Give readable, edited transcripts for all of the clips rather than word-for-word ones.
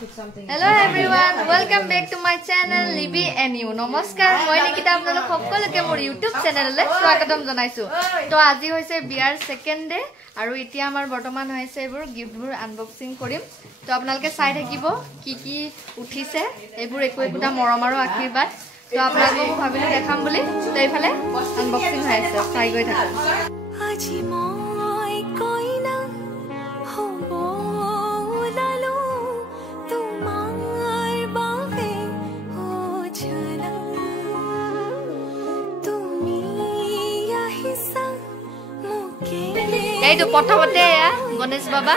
Hello everyone, welcome back to my channel Libby and you. Namaskar, moi Nikita apnalok hokkoloke mor YouTube channel le swagatam janaisu. To aji hoise biar second day aru etia amar bortoman hoise ebur gift bur unboxing korim. To apnaloke sai thakibo ki uthise ebur ekoi guta morom aru akhirbat. To apnaloke bhabilu dekham boli to ephale unboxing hoise sai goi thakam. Aji moi koina hobo lalo এইটো প্ৰথমতে গণেশ বাবা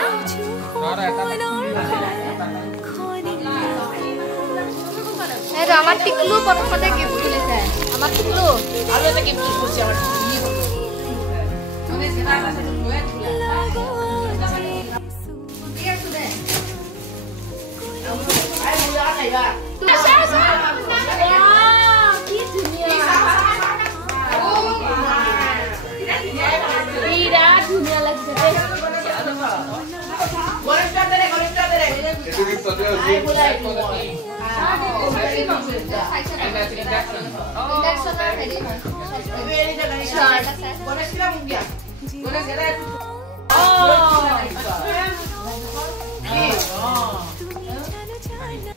এইটো আমাৰ টিকলু প্ৰথমতে gift দিছে আমাৰ টিকলু আৰু এটা গিফট দিছে আমাৰ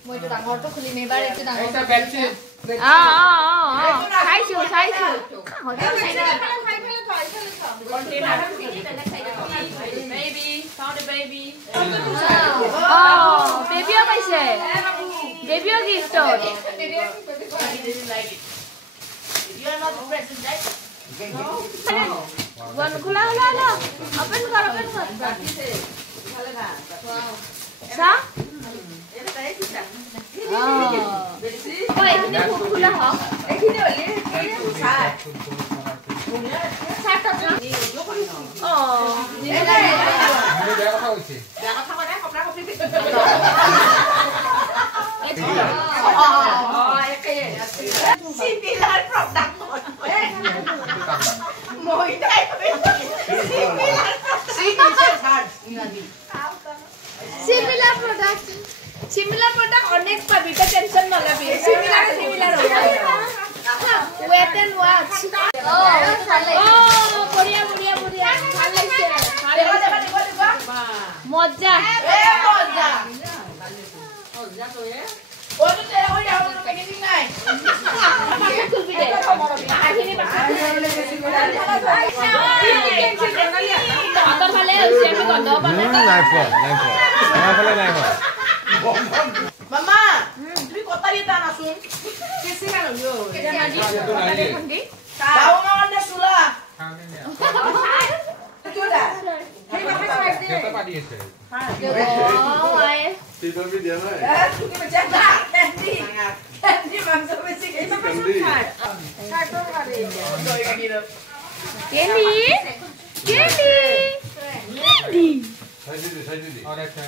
মই তো ডাঙৰটো খুলি মেবাৰ এটো ডাঙৰ চাইছো baby found a baby baby পাইছে baby gift didn't like it you are not the present right one khula open kar ভালো না সা এটা তাই দিছা ওই এখানে খোলা হ এখানে হলে এই ছাড় ছাড়টা নি ও এটা কথা হইছে কথা মানে কপড়া কপড়ি একে সিমিলার প্রোডাক্ট মইটাই সিমিলার প্রোডাক্ট অনেক পাবি তো টেনশন না লবি সিমিলার ওয়েট এন্ড ওয়াচ বড়িয়া ভাল লাগছে মজা মজা তো ও তো তেরা হই যাও তো প্যাকেজিং নাই খুলবি দে আখিনি পাছা আতর ভালে হইছে আমি গন্ধ পাবো নাই ফো আমার ভালে নাই ফো মামা তুমি কথা দিতা না শুন কেসে না লইও এটা না দি খন্ডি তাও না অন্য সুলা তোরা এই বাবা সাইড দে কত পাডিয়েছে হ্যাঁ ও আয় people भी देना है তুমি बच्चा कैंडी मांगो बेसी এই বাবা ছাড় তো করে कैंडी সাইড দি और একটা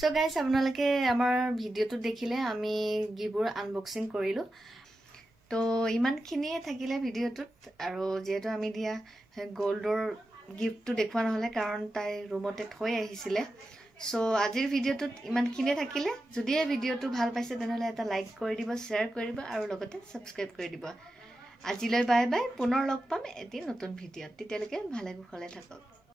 So guys, আপোনালোকে আমাৰ ভিডিওটো দেখিলে আমি গিফটবোৰ আনবক্সিং কৰিলো তো ইমানখিনিয়ে থাকিলে ভিডিওটোত আৰু যেহেতু আমি দিয়া গোল্ডৰ গিফটটো দেখুৱা নহলে কাৰণ তাই ৰুমতে থৈ আহিছিলে সো আজিৰ ভিডিঅ'টোত ইমানখিনিয়ে থাকিলে যদি এই ভিডিঅ'টো ভাল পাইছে তেনেহ'লে এটা লাইক কৰি দিব শ্বেয়াৰ কৰি দিব আৰু লগতে ছাবস্ক্ৰাইব কৰি দিব আজিলৈ বাই বাই পুনৰ লগ পাম এটি নতুন ভিডিঅ'ত তেতিয়ালৈকে ভালে কুশলে থাকক